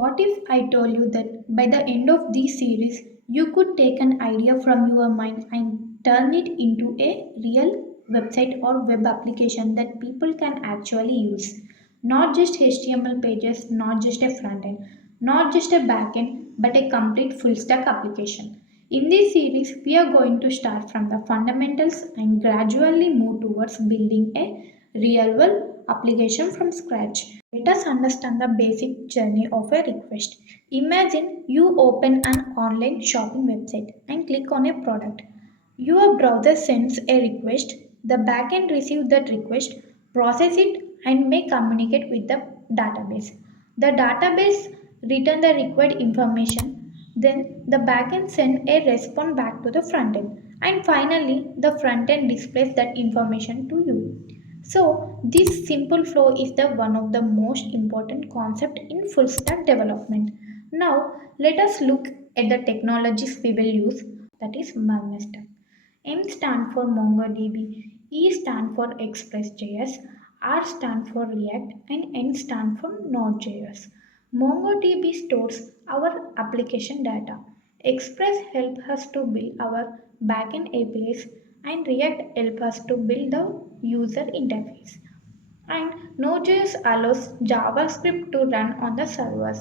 What if I told you that by the end of this series, you could take an idea from your mind and turn it into a real website or web application that people can actually use? Not just HTML pages, not just a front end, not just a backend, but a complete full stack application. In this series, we are going to start from the fundamentals and gradually move towards building a real world application from scratch. Let us understand the basic journey of a request. Imagine you open an online shopping website and click on a product. Your browser sends a request, the backend receives that request, process it, and may communicate with the database. The database return the required information, then the backend send a response back to the frontend, and finally the frontend displays that information to you. So this simple flow is the one of the most important concept in full stack development. Now let us look at the technologies we will use, that is Magnesto. M stand for MongoDB, E stand for Express.js, R stand for React, and N stand for Node.js. MongoDB stores our application data. Express helps us to build our backend APIs, and React helps us to build the user interface. And Node.js allows JavaScript to run on the servers.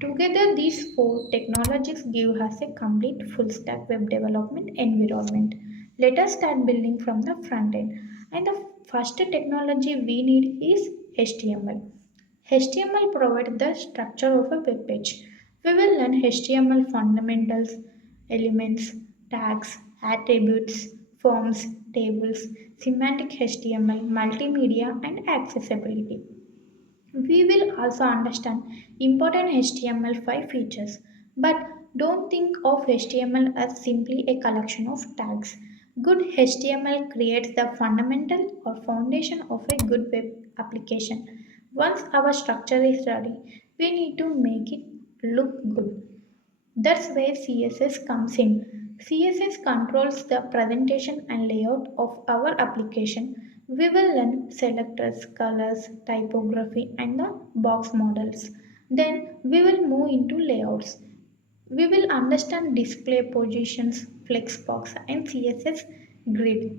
Together, these four technologies give us a complete full stack web development environment. Let us start building from the front end. And the first technology we need is HTML. HTML provides the structure of a web page. We will learn HTML fundamentals, elements, tags, attributes, forms, tables, semantic HTML, multimedia, and accessibility. We will also understand important HTML5 features, but don't think of HTML as simply a collection of tags. Good HTML creates the fundamental or foundation of a good web application. Once our structure is ready, we need to make it look good. That's where CSS comes in. CSS controls the presentation and layout of our application. We will learn selectors, colors, typography, and the box models. Then we will move into layouts. We will understand display positions, flexbox, and CSS grid.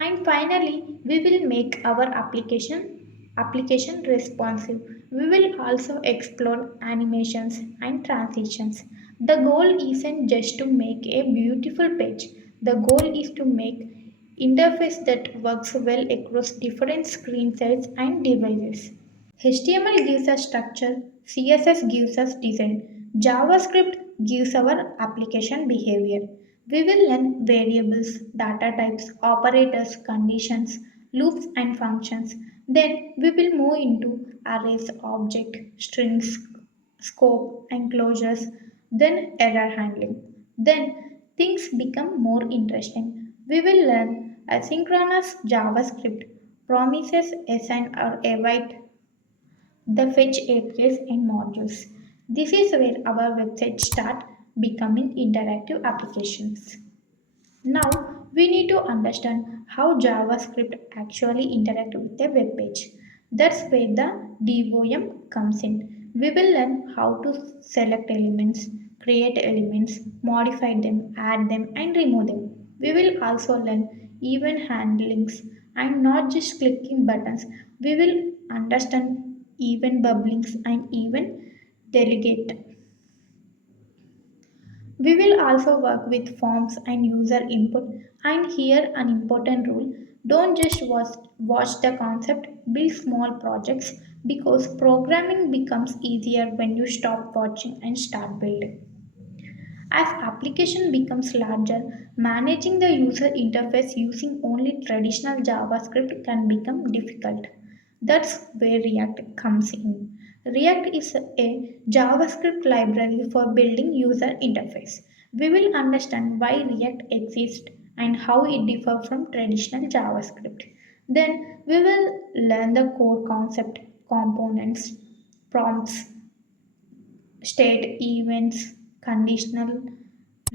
And finally, we will make our application responsive. We will also explore animations and transitions. The goal isn't just to make a beautiful page. The goal is to make interface that works well across different screen size and devices. HTML gives us structure, CSS gives us design, JavaScript gives our application behavior. We will learn variables, data types, operators, conditions, loops, and functions. Then we will move into arrays, object, strings, scope, and closures, then error handling. Then things become more interesting. We will learn asynchronous JavaScript, promises, assign, or await the fetch APIs and modules. This is where our websites start becoming interactive applications. Now we need to understand how JavaScript actually interacts with a web page. That's where the DOM comes in. We will learn how to select elements, create elements, modify them, add them, and remove them. We will also learn event handlings and not just clicking buttons. We will understand event bubblings and event delegate. We will also work with forms and user input. And here, an important rule, don't just watch the concept, build small projects because programming becomes easier when you stop watching and start building. As application becomes larger, managing the user interface using only traditional JavaScript can become difficult. That's where React comes in. React is a JavaScript library for building user interface. We will understand why React exists and how it differs from traditional JavaScript. Then we will learn the core concept, components, prompts, state events, conditional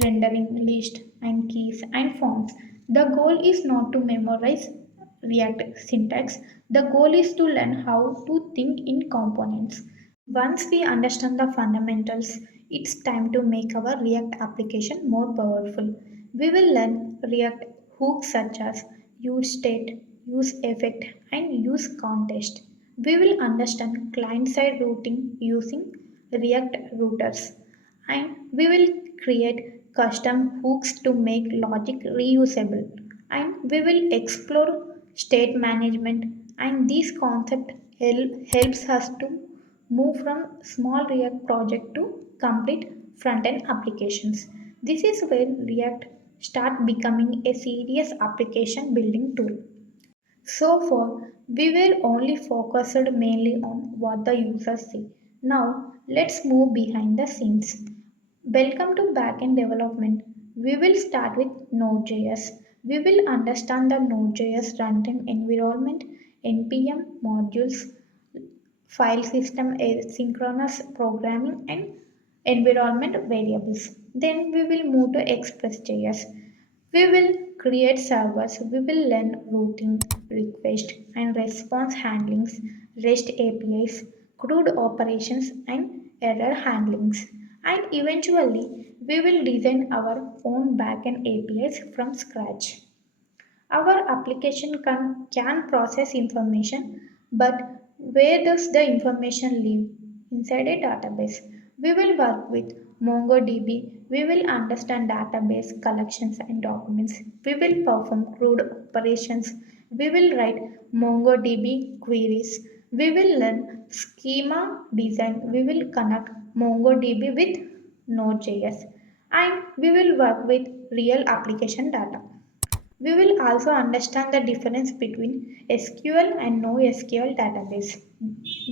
rendering list, and keys and forms. The goal is not to memorize React syntax. The goal is to learn how to think in components. Once we understand the fundamentals, it's time to make our React application more powerful. We will learn React hooks such as use state, use effect, and use context. We will understand client side routing using React routers. And we will create custom hooks to make logic reusable. And we will explore state management. And this concept helps us to move from small React project to complete front-end applications. This is where React start becoming a serious application building tool. So far, we were only focused mainly on what the users see. Now, let's move behind the scenes. Welcome to backend development. We will start with Node.js. We will understand the Node.js runtime environment, npm modules, file system asynchronous programming, and environment variables. Then we will move to Express.js. We will create servers. We will learn routing, request, and response handlings, REST APIs, CRUD operations, and error handlings. And eventually, we will design our own backend APIs from scratch. Our application can process information, but where does the information live? Inside a database. We will work with MongoDB. We will understand database collections and documents. We will perform CRUD operations. We will write MongoDB queries. We will learn schema design. We will connect MongoDB with Node.js. And we will work with real application data. We will also understand the difference between SQL and no SQL database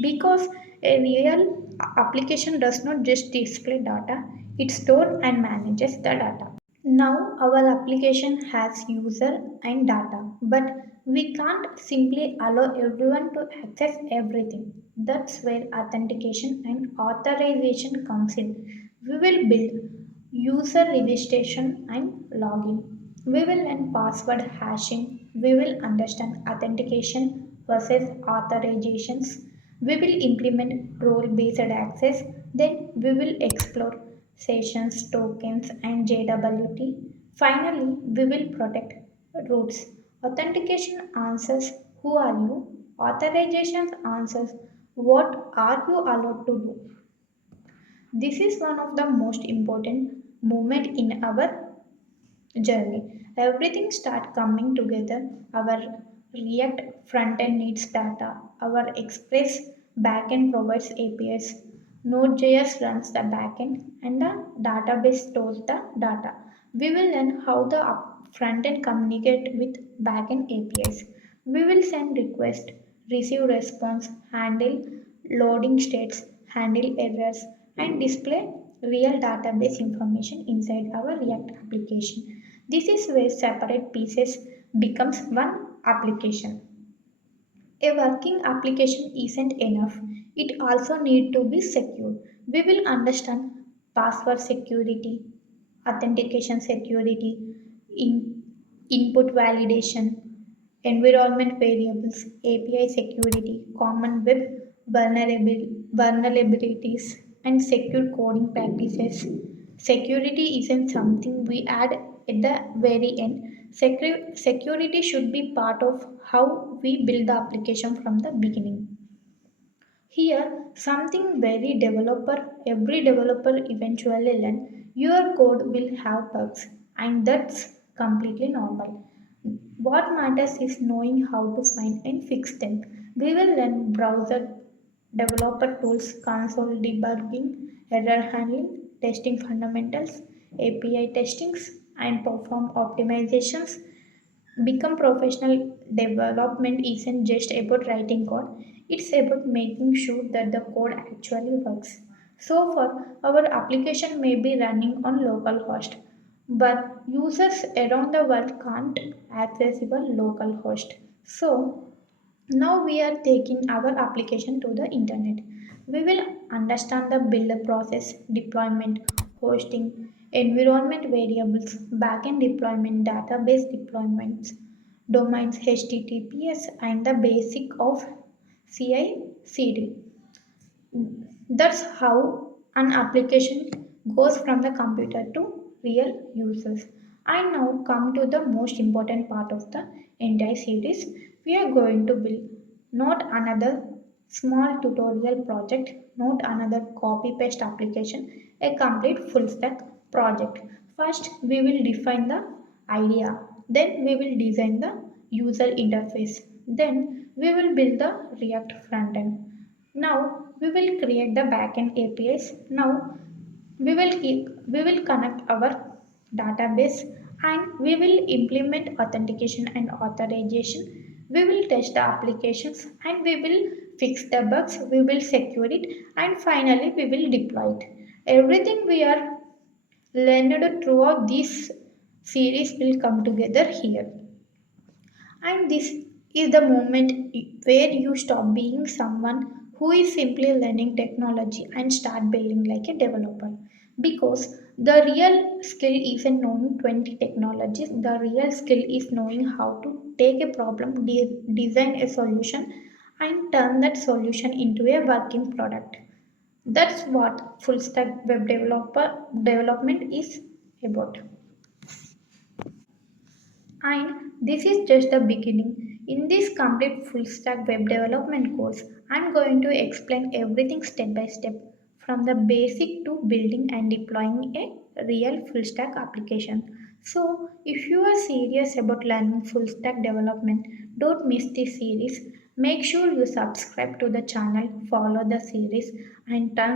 because a real application does not just display data, it stores and manages the data. Now our application has user and data, but we can't simply allow everyone to access everything. That's where authentication and authorization comes in. We will build user registration and login. We will learn password hashing. We will understand authentication versus authorizations. We will implement role based access. Then we will explore sessions, tokens, and JWT. Finally, we will protect roots. Authentication answers who are you? Authorization answers what are you allowed to do. This is one of the most important moment in our journey. Everything start coming together. Our React frontend needs data. Our Express backend provides APIs. Node.js runs the backend and the database stores the data. We will learn how the frontend communicate with backend APIs. We will send request, receive response, handle loading states, handle errors, and display real database information inside our React application. This is where separate pieces becomes one application. A working application isn't enough. It also need to be secure. We will understand password security, authentication security, in, input validation, environment variables, API security, common web vulnerabilities, and secure coding practices. Security isn't something we add at the very end. Security should be part of how we build the application from the beginning. Here, something every developer eventually learn. Your code will have bugs, and that's completely normal. What matters is knowing how to find and fix them. We will learn browser developer tools, console debugging, error handling, testing fundamentals, API testings, and perform optimizations. Become professional development isn't just about writing code, it's about making sure that the code actually works. So far, our application may be running on localhost, but users around the world can't access your localhost. So now we are taking our application to the internet. We will understand the build process, deployment, hosting, environment variables, backend deployment, database deployments, domains, HTTPS, and the basic of CI/CD. That's how an application goes from the computer to real users. I now come to the most important part of the entire series. We are going to build not another small tutorial project, not another copy paste application, a complete full stack project. First we will define the idea, then we will design the user interface, then we will build the React frontend. Now we will create the backend APIs. Now we will connect our database, and we will implement authentication and authorization. We will test the applications, and we will fix the bugs. We will secure it, and finally we will deploy it. Everything we are learned throughout this series will come together here. And this is the moment where you stop being someone who is simply learning technology and start building like a developer. Because the real skill isn't knowing 20 technologies, the real skill is knowing how to take a problem, design a solution, and turn that solution into a working product. That's what full stack web developer development is about. And this is just the beginning. In this complete full stack web development course, I'm going to explain everything step by step from the basic to building and deploying a real full stack application. So, if you are serious about learning full stack development, don't miss this series. Make sure you subscribe to the channel, follow the series, and turn